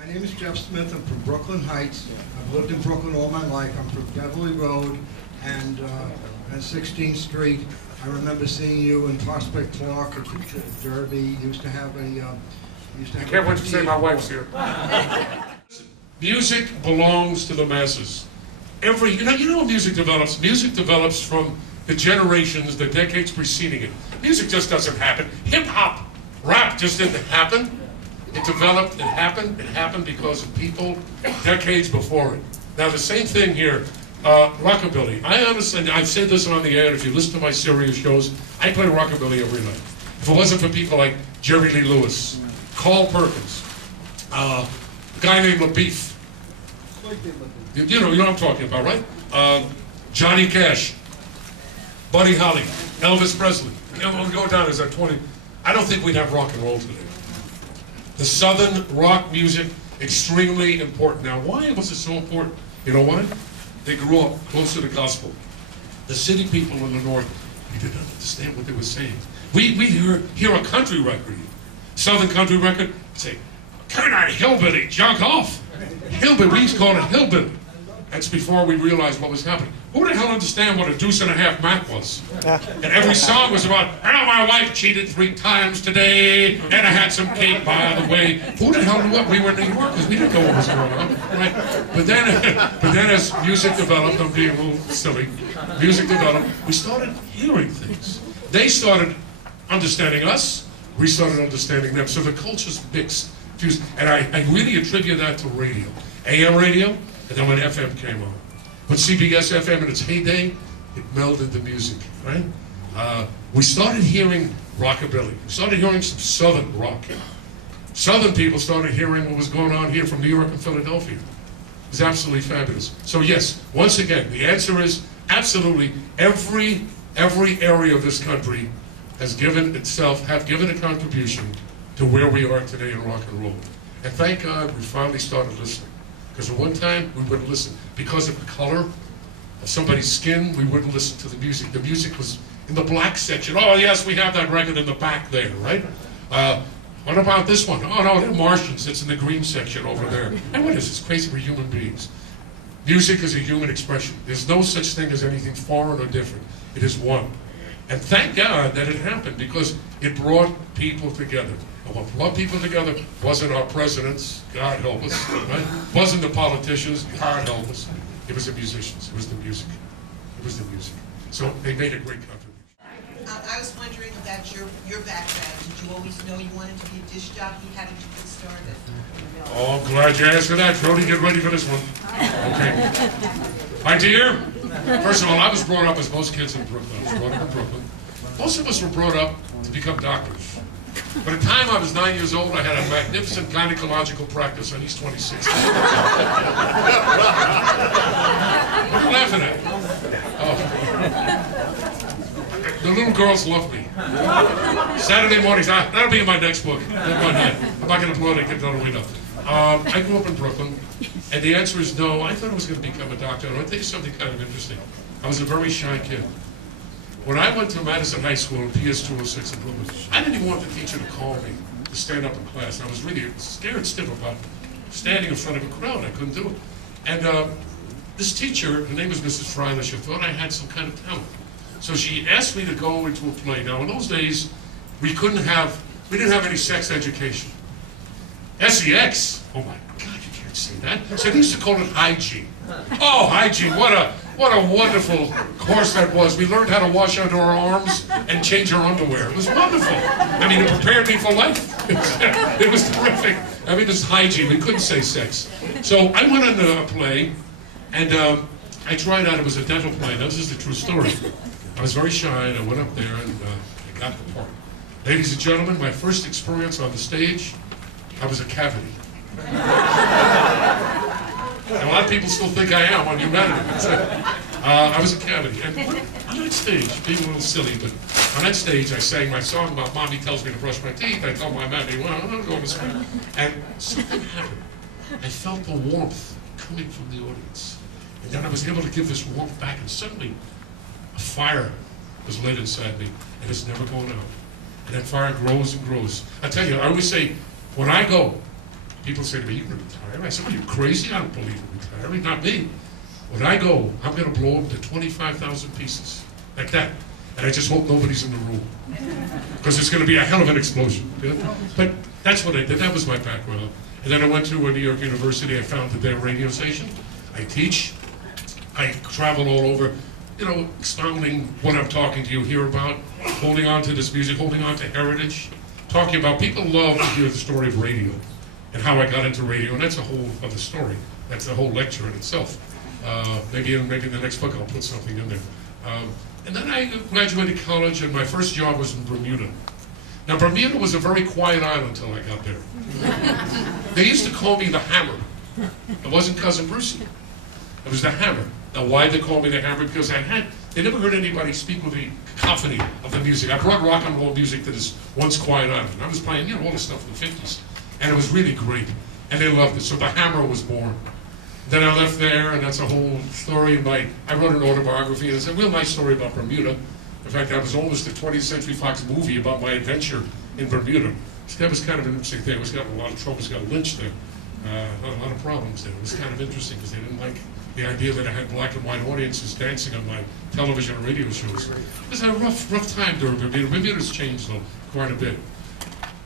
My name is Jeff Smith. I'm from Brooklyn Heights. I've lived in Brooklyn all my life. I'm from Beverly Road and 16th Street. I remember seeing you in Prospect Park at the Derby. Used to have a. I can't wait to say my wife's here. Music belongs to the masses. You know how music develops? Music develops from the generations, the decades preceding it. Music just doesn't happen. Hip-hop, rap just didn't happen. It developed, it happened because of people decades before it. Now the same thing here, rockabilly. I understand, I've said this on the air, if you listen to my Sirius shows, I play rockabilly every night. If it wasn't for people like Jerry Lee Lewis, Carl Perkins, a guy named LaBeef, you know what I'm talking about, right? Johnny Cash, Buddy Holly, Elvis Presley. We'll go down as our 20. I don't think we'd have rock and roll today. The Southern rock music, extremely important. Now, why was it so important? You know why? They grew up close to the gospel. The city people in the north, we didn't understand what they were saying. We hear a country record, Southern country record, say, "Turn that hillbilly junk off." Hillbilly, we used to call it hillbilly. That's before we realized what was happening. Who the hell understand what a deuce and a half Mac was? And every song was about, "I know my wife cheated 3 times today, and I had some cake by the way." Who the hell knew what? We were in New York because we didn't know what was going on, right? But then as music developed, I'm being a little silly, music developed, we started hearing things. They started understanding us, we started understanding them. So the cultures mixed, fused, and I really attribute that to radio. AM radio, and then when FM came on. When CBS FM in its heyday, it melded the music, right? We started hearing rockabilly. We started hearing some Southern rock. Southern people started hearing what was going on here from New York and Philadelphia. It was absolutely fabulous. So yes, once again, the answer is absolutely every area of this country has given a contribution to where we are today in rock and roll. And thank God we finally started listening. Because at one time, we wouldn't listen. Because of the color of somebody's skin, we wouldn't listen to the music. The music was in the black section. Oh, yes, we have that record in the back there, right? What about this one? Oh, no, they're Martians. It's in the green section over there. And what is this? Crazy, we're human beings. Music is a human expression. There's no such thing as anything foreign or different. It is one. And thank God that it happened, because it brought people together. And what brought people together wasn't our presidents, God help us, right? Wasn't the politicians, God help us. It was the musicians, it was the music. It was the music. So they made a great contribution. I was wondering about your background. Did you always know you wanted to be a disc jockey? How did you get started? Oh, I'm glad you asked for that, Jody. Get ready for this one. Okay. My dear, first of all, I was brought up as most kids in Brooklyn. I was brought up in Brooklyn. Most of us were brought up to become doctors. By the time I was 9 years old, I had a magnificent gynecological practice on East 26th. What are you laughing at? Oh. The little girls love me. Saturday mornings, that'll be in my next book. I'm not going to blow it and get it out of the window. I grew up in Brooklyn, and the answer is no. I thought I was going to become a doctor, and I'll tell you something kind of interesting. I was a very shy kid. When I went to Madison High School in PS 206 in Brooklyn, I didn't even want the teacher to call me to stand up in class. I was really scared stiff about standing in front of a crowd. I couldn't do it. And this teacher, her name was Mrs. Freilich, thought I had some kind of talent. So she asked me to go into a play. Now in those days, we didn't have any sex education. SEX? Oh my God, you can't say that. So they used to call it hygiene. Oh, hygiene, what a wonderful course that was. We learned how to wash under our arms and change our underwear. It was wonderful. I mean, it prepared me for life. It was terrific. I mean, it's hygiene. We couldn't say sex. So I went into a play, and I tried out. It was a dental play. Now, this is the true story. I was very shy, and I went up there, and I got the part. Ladies and gentlemen, my first experience on the stage, I was a cavity. And a lot of people still think I am on humanity. I was a cavity. And on that stage, being a little silly, but on that stage I sang my song about Mommy tells me to brush my teeth. I told my mammy, well, I'm not going to sleep. And something happened. I felt the warmth coming from the audience. And then I was able to give this warmth back, and suddenly a fire was lit inside me, and it's never going out. And that fire grows and grows. I tell you, I always say, when I go, people say to me, "You're going to retire?" I said, "Well, you crazy? I don't believe in retiring. Not me. When I go, I'm going to blow them to 25,000 pieces, like that. And I just hope nobody's in the room, because it's going to be a hell of an explosion." You know? But that's what I did. That was my background. And then I went to New York University. I founded their radio station. I teach. I travel all over, you know, expounding what I'm talking to you here about, holding on to this music, holding on to heritage, talking about, people love to hear the story of radio and how I got into radio, and that's a whole other story. That's a whole lecture in itself. Maybe in the next book I'll put something in there. And then I graduated college, and my first job was in Bermuda. Now, Bermuda was a very quiet island until I got there. They used to call me the Hammer. It wasn't Cousin Brucie. It was the Hammer. Now, why they call me the Hammer? Because they never heard anybody speak with the cacophony of the music. I brought rock and roll music to this once quiet island. I was playing, you know, all the stuff in the 50s. And it was really great. And they loved it. So the Hammer was born. Then I left there, and that's a whole story. I wrote an autobiography, and it's a real nice story about Bermuda. In fact, that was almost a 20th Century Fox movie about my adventure in Bermuda. So that was kind of an interesting thing. I was getting a lot of trouble. I got lynched there. A lot of problems there. It was kind of interesting because they didn't like the idea that I had black and white audiences dancing on my television and radio shows. It was a rough time during Bermuda. Bermuda's changed, though, quite a bit.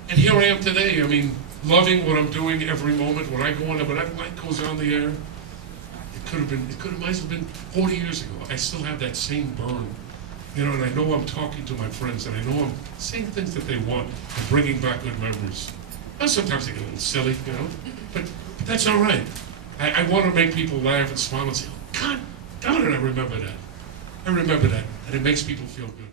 And here I am today. I mean, loving what I'm doing every moment. When I go on, when that light goes on the air, might have been 40 years ago. I still have that same burn. You know, and I know I'm talking to my friends, and I know I'm saying things that they want and bringing back good memories. Now, sometimes they get a little silly, you know, but that's all right. I want to make people laugh and smile and say, "God darn it, I remember that. I remember that." And it makes people feel good.